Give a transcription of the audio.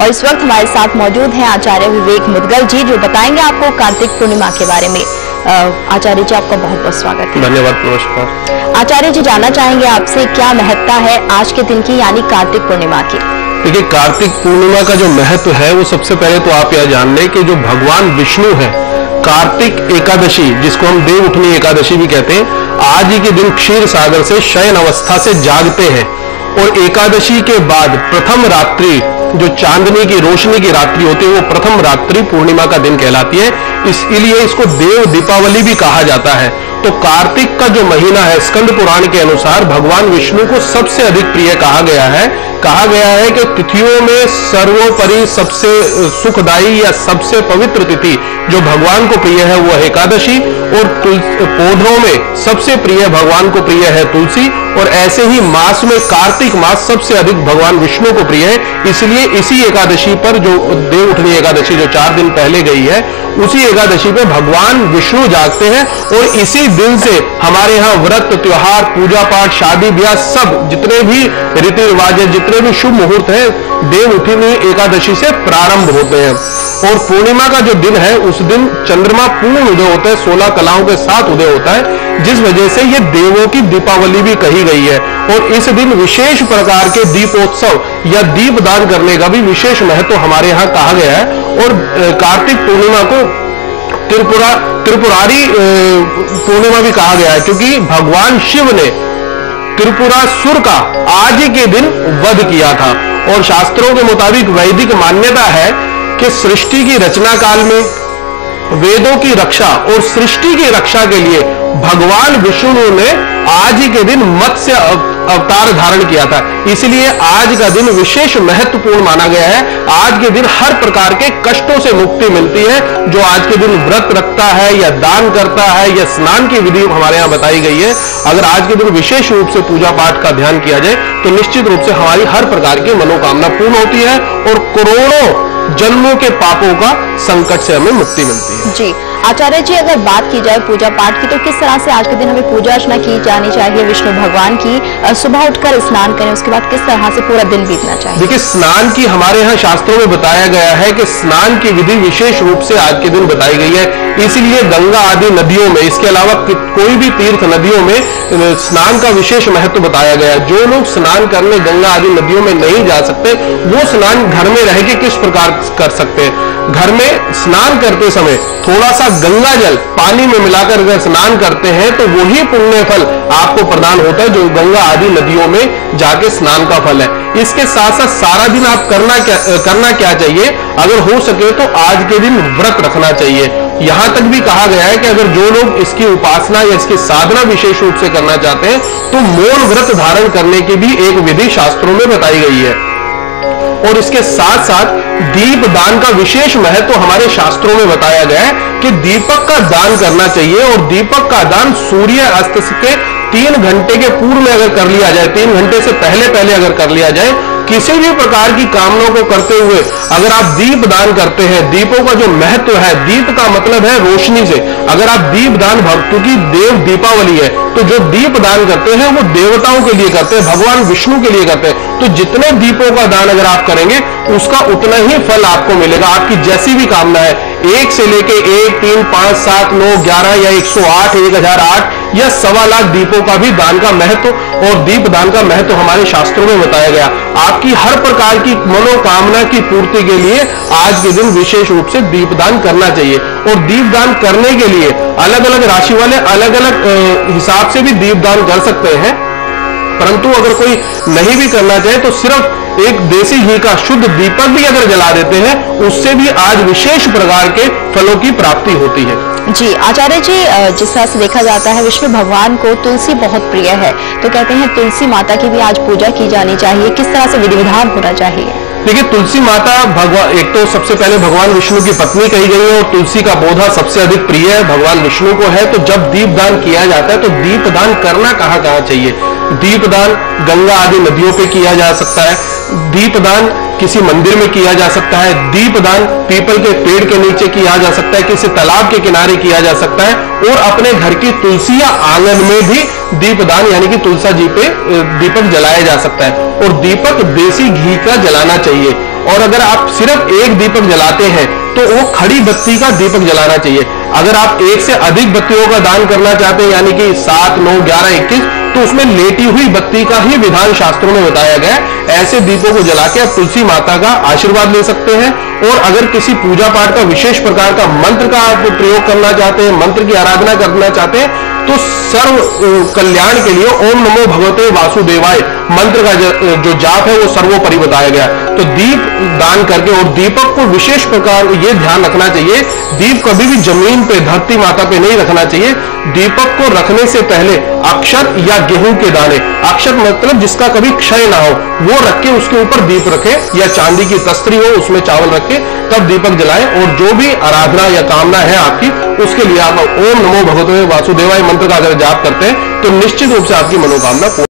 और इस वक्त हमारे साथ मौजूद हैं आचार्य विवेक मुदगल जी, जो बताएंगे आपको कार्तिक पूर्णिमा के बारे में। आचार्य जी, आपका बहुत बहुत स्वागत है। धन्यवाद, नमस्कार। आचार्य जी, जानना चाहेंगे आपसे क्या महत्ता है आज के दिन की, यानी कार्तिक पूर्णिमा की। देखिए, कार्तिक पूर्णिमा का जो महत्व है वो सबसे पहले तो आप यह जान लें कि जो भगवान विष्णु है, कार्तिक एकादशी जिसको हम देव उठनी एकादशी भी कहते हैं, आज ही के दिन क्षीर सागर से शयन अवस्था से जागते हैं और एकादशी के बाद प्रथम रात्रि, जो चांदनी की रोशनी की रात्रि होती है, वो प्रथम रात्रि पूर्णिमा का दिन कहलाती है। इसलिए इसको देव दीपावली भी कहा जाता है। तो कार्तिक का जो महीना है, स्कंद पुराण के अनुसार भगवान विष्णु को सबसे अधिक प्रिय कहा गया है कि तिथियों में सर्वोपरि सबसे सुखदायी या सबसे पवित्र तिथि जो भगवान को प्रिय है वो है एकादशी, और पौधों में सबसे प्रिय भगवान को प्रिय है तुलसी, और ऐसे ही मास में कार्तिक मास सबसे अधिक भगवान विष्णु को प्रिय है। इसलिए इसी एकादशी पर, जो देव उठनी एकादशी जो 4 दिन पहले गई है, उसी एकादशी पे भगवान विष्णु जागते हैं और इसी दिन से हमारे यहाँ व्रत, त्योहार, पूजा पाठ, शादी ब्याह, सब जितने भी रीति रिवाज है, जितने भी शुभ मुहूर्त है, देव उठनी एकादशी से प्रारंभ होते हैं। और पूर्णिमा का जो दिन है, उस दिन चंद्रमा पूर्ण उदय होता है, 16 कलाओं के साथ उदय होता है, जिस वजह से ये देवों की दीपावली भी कही गई है। और इस दिन विशेष प्रकार के दीपोत्सव या दीपदान करने का भी विशेष महत्व हमारे यहाँ कहा गया है। और कार्तिक पूर्णिमा को त्रिपुरारी पूर्णिमा भी कहा गया है, क्योंकि भगवान शिव ने त्रिपुरासुर का आज ही के दिन वध किया था। और शास्त्रों के मुताबिक वैदिक मान्यता है कि सृष्टि की रचना काल में वेदों की रक्षा और सृष्टि की रक्षा के लिए भगवान विष्णु ने आज ही के दिन मत्स्य अवतार धारण किया था। इसलिए आज का दिन विशेष महत्वपूर्ण माना गया है। आज के दिन हर प्रकार के कष्टों से मुक्ति मिलती है। जो आज के दिन व्रत रखता है या दान करता है या स्नान की विधि हमारे यहाँ बताई गई है, अगर आज के दिन विशेष रूप से पूजा पाठ का ध्यान किया जाए तो निश्चित रूप से हमारी हर प्रकार की मनोकामना पूर्ण होती है और करोड़ों जन्मों के पापों का संकट से हमें मुक्ति मिलती है। जी आचार्य जी, अगर बात की जाए पूजा पाठ की, तो किस तरह से आज के दिन हमें पूजा अर्चना की जानी चाहिए विष्णु भगवान की? सुबह उठकर स्नान करें, उसके बाद किस तरह से पूरा दिन बीतना चाहिए? देखिए, स्नान की हमारे यहाँ शास्त्रों में बताया गया है कि स्नान की विधि विशेष रूप से आज के दिन बताई गई है। इसीलिए गंगा आदि नदियों में, इसके अलावा कोई भी तीर्थ नदियों में स्नान का विशेष महत्व बताया गया है। जो लोग स्नान करने गंगा आदि नदियों में नहीं जा सकते, वो स्नान घर में रह के किस प्रकार कर सकते हैं? घर में स्नान करते समय थोड़ा सा गंगा जल पानी में मिलाकर अगर स्नान करते हैं तो वही पुण्य फल आपको प्रदान होता है जो गंगा आदि नदियों में जाके स्नान का फल है। इसके साथ साथ सारा दिन आप करना क्या चाहिए? अगर हो सके तो आज के दिन व्रत रखना चाहिए। यहां तक भी कहा गया है कि अगर जो लोग इसकी उपासना या इसकी साधना विशेष रूप से करना चाहते हैं तो मौन व्रत धारण करने की भी एक विधि शास्त्रों में बताई गई है। और इसके साथ साथ दीप दान का विशेष महत्व हमारे शास्त्रों में बताया गया है कि दीपक का दान करना चाहिए। और दीपक का दान सूर्य अस्त के 3 घंटे के पूर्व में अगर कर लिया जाए, 3 घंटे से पहले अगर कर लिया जाए, किसी भी प्रकार की कामनाओं को करते हुए अगर आप दीप दान करते हैं, दीपों का जो महत्व है, दीप का मतलब है रोशनी से, अगर आप दीप दान, क्योंकि देव दीपावली है, तो जो दीप दान करते हैं वो देवताओं के लिए करते हैं, भगवान विष्णु के लिए करते हैं। तो जितने दीपों का दान अगर आप करेंगे उसका उतना ही फल आपको मिलेगा। आपकी जैसी भी कामना है, 1 से लेके 1, 3, 5, 7, 9, 11 या 108, 1008 या 1.25 लाख दीपों का भी दान का महत्व और दीप दान का महत्व हमारे शास्त्रों में बताया गया। आपकी हर प्रकार की मनोकामना की पूर्ति के लिए आज के दिन विशेष रूप से दीपदान करना चाहिए। और दीपदान करने के लिए अलग अलग राशि वाले अलग अलग हिसाब से भी दीपदान कर सकते हैं, परंतु अगर कोई नहीं भी करना चाहे तो सिर्फ एक देसी घी का शुद्ध दीपक भी अगर जला देते हैं, उससे भी आज विशेष प्रकार के फलों की प्राप्ति होती है। जी आचार्य जी, जिस तरह से देखा जाता है विष्णु भगवान को तुलसी बहुत प्रिय है, तो कहते हैं तुलसी माता की भी आज पूजा की जानी चाहिए। किस तरह से विधि विधान होना चाहिए? देखिए, तुलसी माता भगवान, एक तो सबसे पहले भगवान विष्णु की पत्नी कही गई है और तुलसी का पौधा सबसे अधिक प्रिय है भगवान विष्णु को है। तो जब दीपदान किया जाता है तो दीपदान करना कहाँ चाहिए? दीपदान गंगा आदि नदियों पे किया जा सकता है, दीपदान किसी मंदिर में किया जा सकता है, दीपदान पीपल के पेड़ के नीचे किया जा सकता है, किसी तालाब के किनारे किया जा सकता है, और अपने घर की तुलसी या आंगन में भी दीपदान यानी कि तुलसा जी पे दीपक जलाया जा सकता है। और दीपक देसी घी का जलाना चाहिए। और अगर आप सिर्फ एक दीपक जलाते हैं तो वो खड़ी बत्ती का दीपक जलाना चाहिए। अगर आप एक से अधिक बत्तियों का दान करना चाहते हैं, यानी कि 7, 9, 11, 21, तो उसमें लेटी हुई बत्ती का ही विधान शास्त्रों में बताया गया है। ऐसे दीपों को जला के आप तुलसी माता का आशीर्वाद ले सकते हैं। और अगर किसी पूजा पाठ का विशेष प्रकार का मंत्र का आप प्रयोग करना चाहते हैं, मंत्र की आराधना करना चाहते हैं, तो सर्व कल्याण के लिए ओम नमो भगवते वासुदेवाय मंत्र का जो जाप है वो सर्वोपरि बताया गया। तो दीप दान करके, और दीपक को विशेष प्रकार ये ध्यान रखना चाहिए, दीप कभी भी जमीन पे, धरती माता पे नहीं रखना चाहिए। दीपक को रखने से पहले अक्षत या गेहूं के दाने, अक्षत मतलब जिसका कभी क्षय ना हो, वो रख के उसके ऊपर दीप रखे, या चांदी की तस्तरी हो उसमें चावल रख के तब दीपक जलाएं। और जो भी आराधना या कामना है आपकी, उसके लिए आप ओम नमो भगवते वासुदेवाय मंत्र का अगर जाप करते हैं तो निश्चित रूप से आपकी मनोकामना